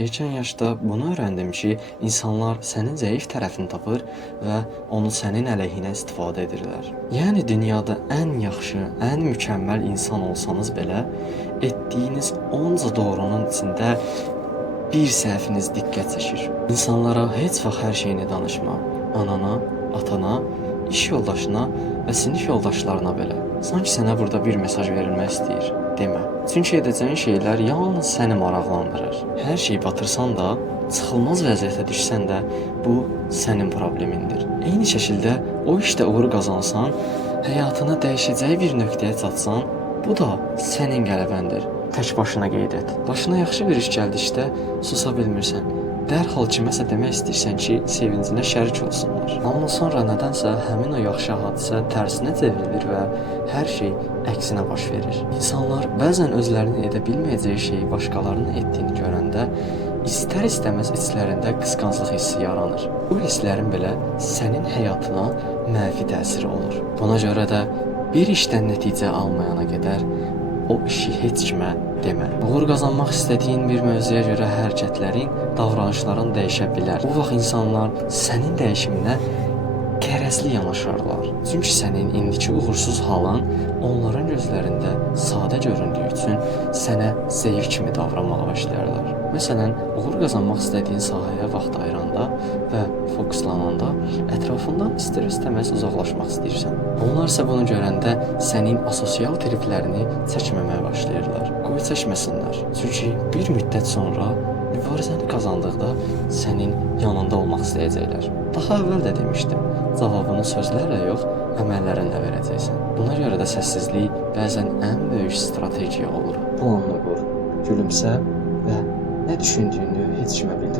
Erkən yaşda bunu öyrəndim ki, insanlar sənin zəif tərəfini tapır və onu sənin əleyhinə istifadə edirlər. Yəni dünyada ən yaxşı, ən mükəmməl insan olsanız belə, etdiyiniz onca doğrunun içində bir səhviniz diqqət çəkir. İnsanlara heç vaxt hər şeyini danışma. Anana, atana, iş yoldaşına və sinif yoldaşlarına belə. Sanki sənə burada bir mesaj verilmək istəyir. Demə. Çünki edəcəyin şeylər yalnız səni maraqlandırır. Hər şeyi batırsan da, çıxılmaz vəziyyətə düşsən də, bu sənin problemindir. Eyni şəkildə o işdə uğur qazansan, həyatını dəyişəcəyi bir nöqtəyə çatsan, bu da sənin qələbəndir. Tək başına qeyd et. Başına yaxşı bir iş gəldikdə susa bilmirsən. Dərhal kiməsə demək istəyirsən ki, sevincinə şərik olsunlar. Amma sonra nədənsə həmin o yaxşı hadisə tərsinə çevrilir və hər şey əksinə baş verir. İnsanlar bəzən özlərinin edə bilməyəcəyi şeyi başqalarının etdiyini görəndə istər-istəməz içlərində qısqanclıq hissi yaranır. Bu hisslərin belə sənin həyatına mənfi təsiri olur. Buna görə də bir işdən nəticə almayana qədər o işi heç kimə demə. Uğur qazanmaq istədiyin bir mövzuya görə hərəkətlərin, davranışların dəyişə bilər. Bu vaxt insanlar sənin dəyişiminə qərəzli yanaşarlar. Çünki sənin indiki uğursuz halın onların gözlərində sadə göründüyü üçün sənə zəif kimi davranmağa başlayarlar. Məsələn, uğur qazanmaq istədiyin sahəyə vaxt ayıranda və fokuslananda ətrafından istər-istəməz uzaqlaşmaq istəyirsən. Onlar isə bunu görəndə sənin asosial triplərini çəkməməyə başlayırlar. Qoy çəkməsinlər. Çünki bir müddət sonra mübarizəni qazandıqda sənin yanında olmaq istəyəcəklər. Daha əvvəl də demişdim, cavabını sözlərlə yox, əməllərinlə verəcəksən. Buna görə də səssizlik bəzən ən böyük strategiya olur. Planını qur, gülümsə və nə düşündüyünü heç kimə bildirmə.